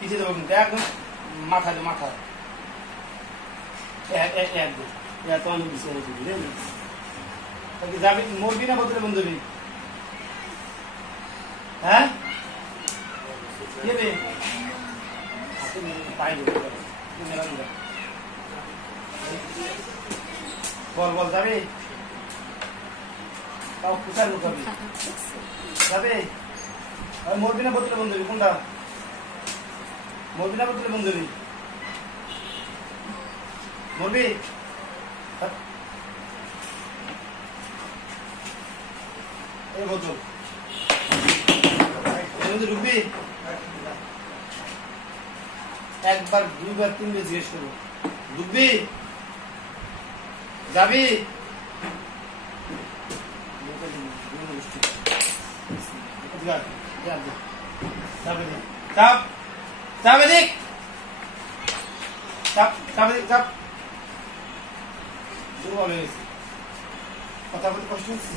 পিছিয়ে দেবো কিন্তু একদম মাথা একদম এত আমি পিছিয়ে রেখে দিই যাবি মরবি না বোতলে বন্ধুবি হ্যাঁ বল যাবি তাও কোথায় লুকাবি যাবে মরবি না বোতলে বন্ধুবি কোনটা মরবি না বোতলে বন্ধুবি মরবি এই বোতল ঢুকবি একবার দুইবার তিনবার জিজ্ঞেস করবো ঢুকবি যাবি কথা বলতে কষ্ট হচ্ছে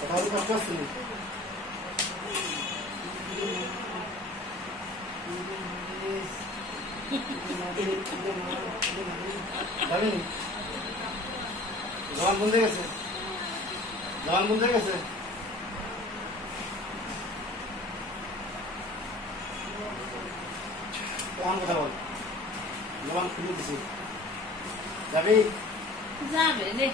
কথা বলতে কষ্ট হচ্ছে জবান বন্ধ হয়ে গেছে কেমন কথা বল জবান খুলে দিছি যাবি যাবে রে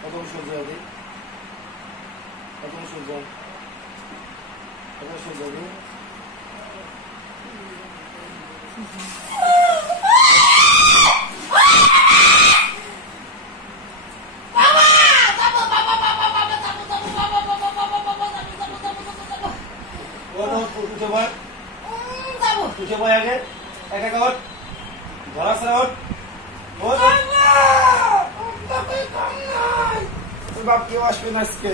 কত সহ্য হবে উঠে ভাই আগে একা ওঠ ধরা ছাড়া ওঠ বাপ কেউ আসবে না আজকে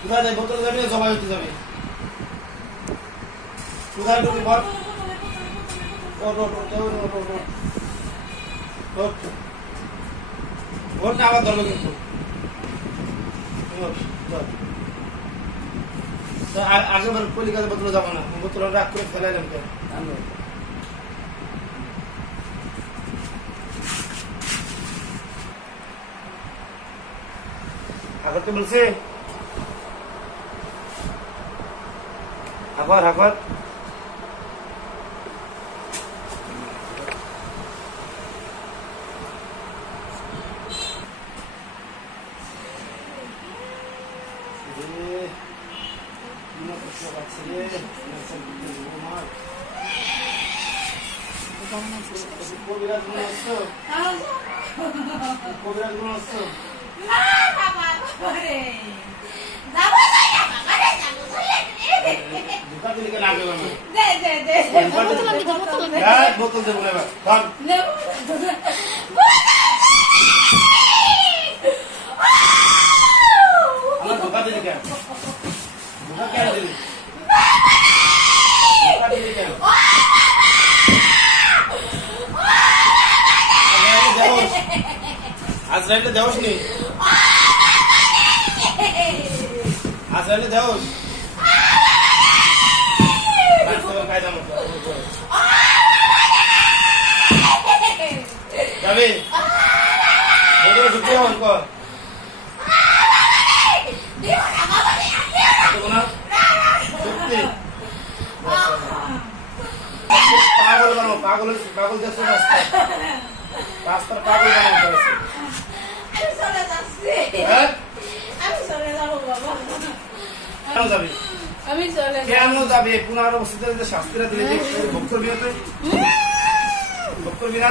কোথায় যাই বোতল যাবি জবাই হতে যাবি কোথায় ঢুকি বল ওঠ না আবার ধরবো কিন্তু আগেবার কলিকাতা বোতলে যাবো না বোতল রাগ করে ফেলাইলাম কেন হাগরতে বলছে হাগর কবিরাজ গুলো আসছো বোতল দেবো এবার আমার ধোকা দিলি কেন ধোকা কেন দিলি ধোকা দিলি কেন আজরাইলে দেওস নি আজরাইলে দেওস যাবি ভেতরে ঢুকতে হন কর পাগল বানাও পাগল দেখছো রাস্তার পাগল বানাও কেন যাবে পুনরাবস্থিত শাস্তিরা দিলে ভোগ করবি না তুই ভোগ করবি না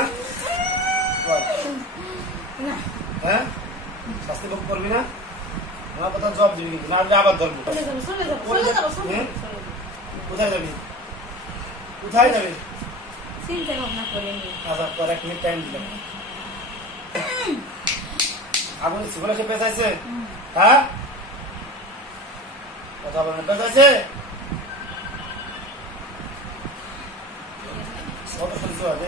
হ্যাঁ শাস্তি ভোগ করবি না আমার কথা জবাব দিবি কিন্তু না আবার ধরবো কোথায় যাবি আচ্ছা তোর 1 মিনিট টাইম দিলাম আগুন শিবলাকে পেঁচাইছে হ্যাঁ কথা বলেন, ব্যথা আছে? কত শুনতে হবে?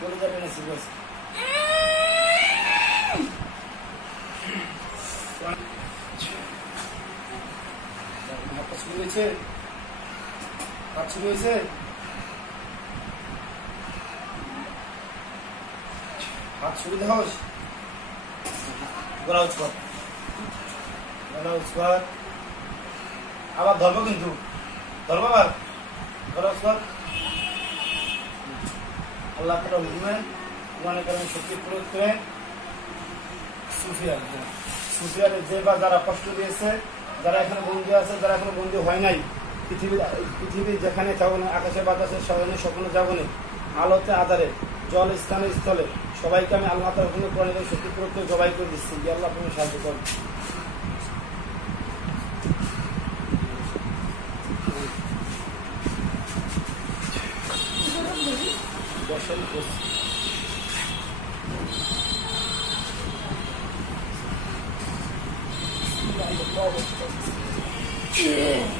বলে যাবে না সিরিয়াস। হাতটা শুরু হয়েছে, হাত শুরু হয়েছে। হাত শুরু দেওয়া গলা উৎপাদ, গলা উৎপাদ। আবার ধরবো কিন্তু, ধরবো আবার গলা উৎপাদ। আল্লাহ তাআলা হুকুমে কোরআনে কারিমে শক্তি প্রয়োগ করে সুফিয়ারে যে বা যারা কষ্ট দিয়েছে, যারা এখানে বন্দী আছে, যারা এখনো বন্দী হয় নাই, পৃথিবী যেখানে যাবো না, আকাশে বাতাসে শয়নে স্বপ্নে যাবো না, আলোতে আধারে, জল স্থানে স্থলে, সবাইকে আমি আল্লাহ তাআলার হুকুমে কোরআনে কারিমে শক্তি প্রয়োগ করে জবাই করে দিচ্ছি। যে আল্লাহ তুমি সাহায্য করুন। Yeah.